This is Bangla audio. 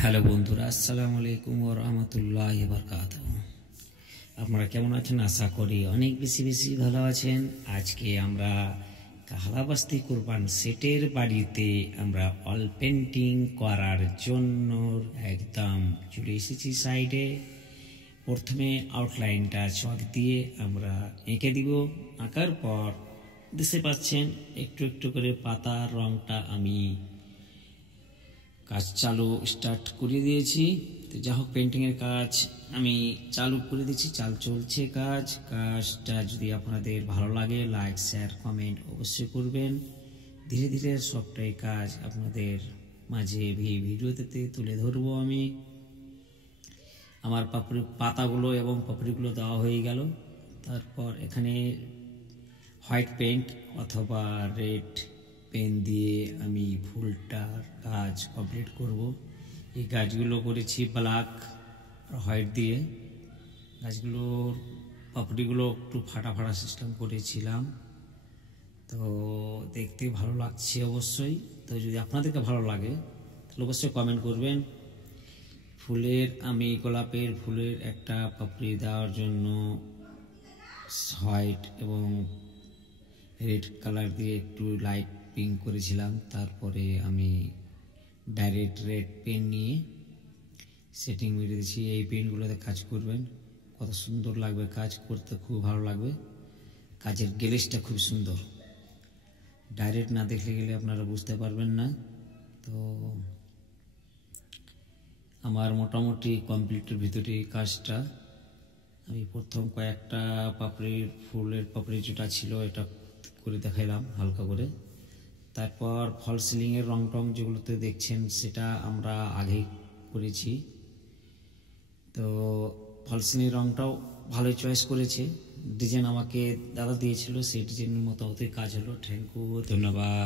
হ্যালো বন্ধুরা, আসসালামু আলাইকুম ওয়া রাহমাতুল্লাহি ওয়া বারাকাতুহু। আপনারা কেমন আছেন? আশা করি অনেক বেশি ভালো আছেন। আজকে আমরা কাহলাবাস্তি কুরবান সেটের বাড়িতে আমরা অল পেন্টিং করার জন্য একদম চলে এসেছি সাইডে। প্রথমে আউটলাইনটা চক দিয়ে আমরা এঁকে দিব। আঁকার পর দেখতে পাচ্ছেন একটু একটু করে পাতার রংটা আমি কাজ চালু স্টার্ট করে দিয়েছি। তো যা হোক, পেন্টিংয়ের কাজ আমি চালু করে দিয়েছি, চলছে কাজটা যদি আপনাদের ভালো লাগে লাইক শেয়ার কমেন্ট অবশ্যই করবেন। ধীরে ধীরে সবটাই কাজ আপনাদের মাঝে ভিডিওতে তুলে ধরবো আমি। আমার পাতাগুলো এবং পাপড়িগুলো দেওয়া হয়ে গেল। তারপর এখানে হোয়াইট পেন্ট অথবা রেড পেন দিয়ে আমি ফুলটার কাজ কমপ্লিট করব। এই গাছগুলো করেছি ব্ল্যাক আর হোয়াইট দিয়ে। গাছগুলোর পাপড়িগুলো একটু ফাটা সিস্টেম করেছিলাম, তো দেখতে ভালো লাগছে অবশ্যই। তো যদি আপনাদেরকে ভালো লাগে তাহলে অবশ্যই কমেন্ট করবেন। আমি গোলাপের ফুলের একটা পাপড়ি দেওয়ার জন্য হোয়াইট এবং রেড কালার দিয়ে একটু লাইট পিঙ্ক করেছিলাম। তারপরে আমি ডাইরেক্ট রেড পেন নিয়ে সেটিং মেরে দিয়েছি। এই পেনগুলোতে কাজ করবেন, কত সুন্দর লাগবে, কাজ করতে খুব ভালো লাগবে। কাজের গ্লেজটা খুব সুন্দর, ডাইরেক্ট না দেখলে গেলে আপনারা বুঝতে পারবেন না। তো আমার মোটামুটি কমপ্লিটের ভিতরে এই কাজটা আমি প্রথম কয়েকটা ফুলের পাপড়ি যেটা ছিল এটা করে দেখাইলাম হালকা করে। তারপর ফল সিলিংয়ের রং টং যেগুলোতে দেখছেন সেটা আমরা আগেই করেছি। তো ফল সিলিং রংটাও ভালোই চয়েস করেছে। ডিজাইন আমাকে দাদা দিয়েছিল, সেই ডিজাইনের মতো হতে কাজ হলো। থ্যাংক ইউ, ধন্যবাদ।